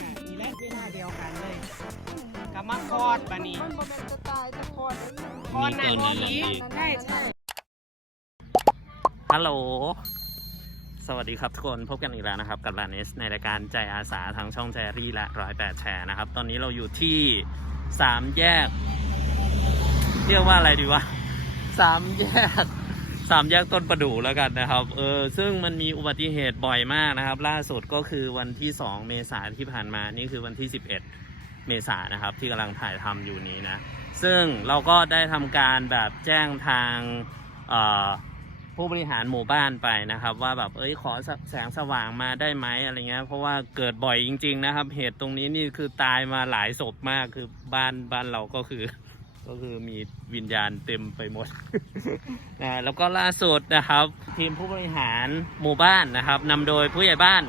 ค่ะนี่แหละเวลาเดียวกันเลยกำมาคลอดบานี้มันบ่แม่นจะตายจะคลอดเลยคลอดหนักกว่านี้ใช่ใช่ฮัลโหล สวัสดีครับทุกคนพบกันอีกแล้วนะครับ กับลาเนสในรายการใจอาสาทางช่องแจรี่และร้อยแปดแชร์นะครับ ตอนนี้เราอยู่ที่สามแยก เรียกว่าอะไรดีวะสามแยก สามแยกต้นประดู่แล้วกันนะครับ เออ ซึ่งมันมีอุบัติเหตุบ่อยมากนะครับ ล่าสุดก็คือวันที่ 2 เมษายนที่ผ่านมา นี่คือวันที่ 11 เมษายนนะครับ ที่กำลังถ่ายทำอยู่นี้นะ ซึ่งเราก็ได้ทำการแบบแจ้งทางผู้บริหารหมู่บ้านไปนะครับ ว่าแบบเอ้ยขอแสแสงสว่างมาได้ไหมอะไรเงี้ยเพราะว่าเกิดบ่อยจริง ๆ นะครับ เหตุตรงนี้นี่คือตายมาหลายศพมากคือบ้านบ้านเราก็คือ ก็คือมีวิญญาณเต็มไปหมดนะแล้วก็ล่าสุดนะครับ ทีมผู้บริหารหมู่บ้านนะครับนำโดยผู้ใหญ่บ้าน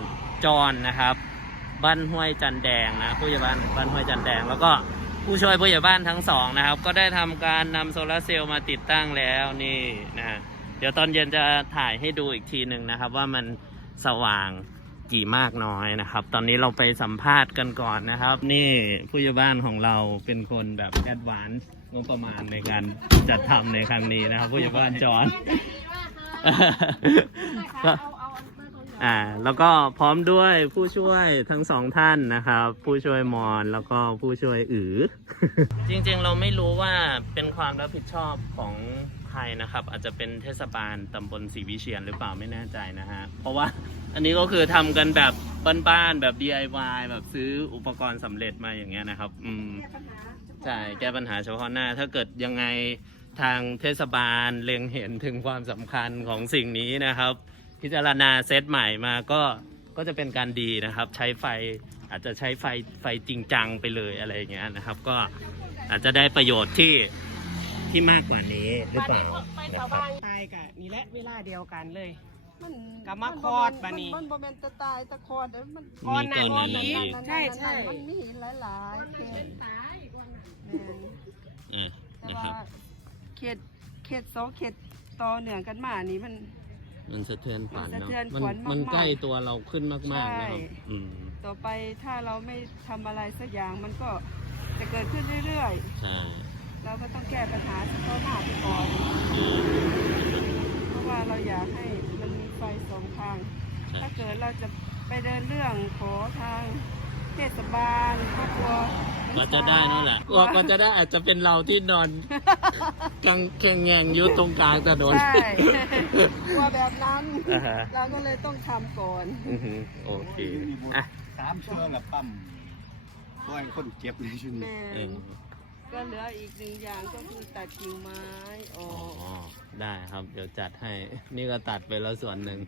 จอนนะครับบ้านห้วยจันแดงนะผู้ใหญ่บ้านบ้านห้วยจันแดง แล้วก็ผู้ช่วยผู้ใหญ่บ้านทั้งสองนะครับ ก็ได้ทำการนำโซลาร์เซลล์มาติดตั้งแล้วนี่นะเดี๋ยวตอนเย็นจะถ่ายให้ดูอีกทีหนึ่งนะครับ ว่ามันสว่าง กี่มากน้อยนะครับ ตอนนี้เราไปสัมภาษณ์กันก่อนนะครับ นี่ผู้ใหญ่บ้านของเราเป็นคนแบบแอดวานซ์งบประมาณในการจัดทำในครั้งนี้นะครับ ผู้ใหญ่บ้านจอนก็อ่า แล้วก็พร้อมด้วยผู้ช่วยทั้งสองท่านนะครับ ผู้ช่วยมอนแล้วก็ผู้ช่วยอือ จริงๆเราไม่รู้ว่าเป็นความรับผิดชอบของใครนะครับ อาจจะเป็นเทศบาลตำบลศรีวิเชียนหรือเปล่าไม่แน่ใจนะฮะเพราะว่าอันนี้ก็คือทำกันแบบบ้านๆแบบ DIY แบบซื้ออุปกรณ์สำเร็จมาอย่างเงี้ยนะครับ อืมใช่แก้ปัญหาเฉพาะหน้า ถ้าเกิดยังไงทางเทศบาลเล็งเห็นถึงความสำคัญของสิ่งนี้นะครับ พิจารณาเซตใหม่มาก็ก็จะเป็นการดีนะครับ ใช้ไฟอาจจะใช้ไฟไฟจริงจังไปเลยอะไรอย่างเงี้ยนะครับ ก็อาจจะได้ประโยชน์ที่ที่มากกว่านี้หรือเปล่านะครับตายกะนี่แหละเวลาเดียวกันเลยมันกำมาคลอดบัดนี้มันบ่แม่นจะตายจะคลอดเลยมันคลอดหนักกว่านี้นั่นๆๆๆใช่ใช่มันมีหลายๆเขตแม่นอ่าแต่นะครัว่าบเขตเขตสองเขตต่อเนื่องกันมานี่มัน มันสะเทือนขวัญมันสะเนาะเทือนมันขวัญมันมากๆใกล้ตัวเราขึ้นมากๆนะครับใช่อืมต่อไปถ้าเราไม่ทำอะไรสักอย่างมันก็จะเกิดขึ้นเรื่อยใช่ๆ เราก็ต้องแก้ปัญหาเฉพาะหน้าไปก่อน อืมเพราะว่าเราอยากให้มันมีไฟสองทาง ใช่ถ้าเกิดเราจะไปเดินเรื่องขอทาง เทศบาลครอบครัวก็จะได้นั่นแหละกว่าก็จะได้อาจจะเป็นเราที่นอนกลางแข่งแงงอยู่ตรงกลางถนนใช่กลัวแบบนั้น อ่าฮะเราก็เลยต้องทำก่อน อือหือโอเคอะสามชั่วโมงละปั๊มปล่อยคนเจ็บเลยชุดนี้ แม่เออก็เหลืออีกหนึ่งอย่างก็คือตัดกิ่งไม้อออ๋อกได้ครับเดี๋ยวจัดให้ นี่ก็ตัดไปแล้วส่วนหนึ่ง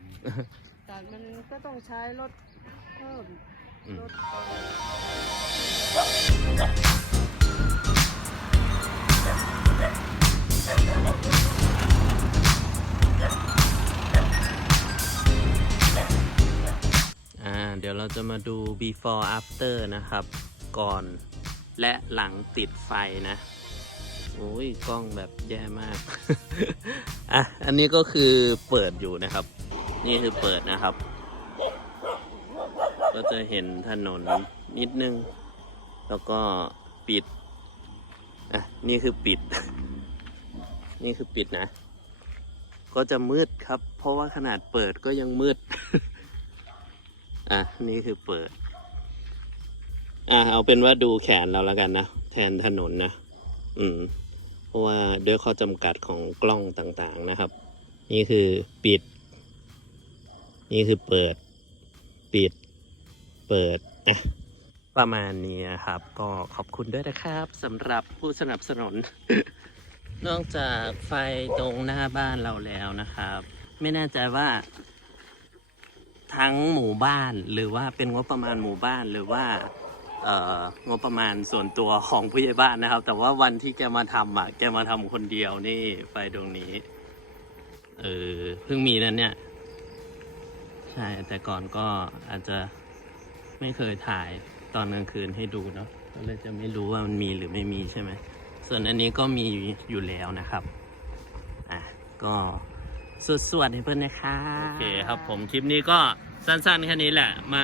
ตัดมันก็ต้องใช้รถเพิ่มอืมรถอ่า เดี๋ยวเราจะมาดู before after นะครับ ก่อนและหลังติดไฟนะ โอ้ย กล้องแบบแย่มาก อะ อันนี้ก็คือเปิดอยู่นะครับ นี่คือเปิดนะครับ ก็จะเห็นถนนนิดนึง แล้วก็ปิด อะ นี่คือปิด นี่คือปิดนะ ก็จะมืดครับ เพราะว่าขนาดเปิดก็ยังมืด อะ นี่คือเปิด อะ เอาเป็นว่าดูแขนเราแล้วกันนะ แทนถนนนะ อืม เพราะว่าด้วยข้อจำกัดของกล้องต่างๆนะครับ นี่คือปิด นี่คือเปิด ปิด เปิดอะประมาณนี้นะครับ ก็ขอบคุณด้วยนะครับสำหรับผู้สนับสนุน นอกจากไฟตรงหน้าบ้านเราแล้วนะครับ ไม่แน่ใจว่า ทั้งหมู่บ้านหรือว่าเป็นงบประมาณหมู่บ้านหรือว่าเอ่องบประมาณส่วนตัวของผู้ใหญ่บ้านนะครับ แต่ว่าวันที่แกมาทำอะแกมาทำคนเดียวนี่ไฟตรงนี้ เออเพิ่งมีนั่นเนี่ย ใช่แต่ก่อนก็อาจจะ ไม่เคยถ่ายตอนกลางคืนให้ดูเนาะก็เลยจะไม่รู้ว่ามันมีหรือไม่มีใช่ไหมส่วนอันนี้ก็มีอยู่แล้วนะครับ อะ ก็สวดสวดให้เพื่อนนะคะ โอเคครับผมคลิปนี้ก็สั้นๆแค่นี้แหละ มา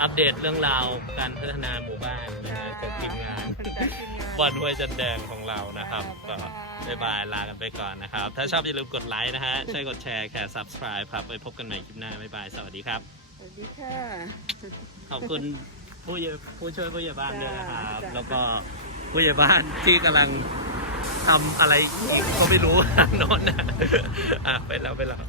อัปเดตเรื่องราวการพัฒนาหมู่บ้านนะฮะจากทีมงานบอนห้วยจันแดงของเรานะครับก็บายบายลากันไปก่อนนะครับ ถ้าชอบอย่าลืมกดไลค์นะฮะช่วยกดแชร์แค่ subscribe ครับไปพบกันใหม่คลิปหน้าบายบาย สวัสดีครับ ดีค่ะขอบคุณผู้เยผู้ช่วยผู้ใหญ่บ้านด้วยนะครับ แล้วก็ผู้ใหญ่บ้านที่กำลังทำอะไรก็ไม่รู้นอนนะไปแล้วไปแล้ว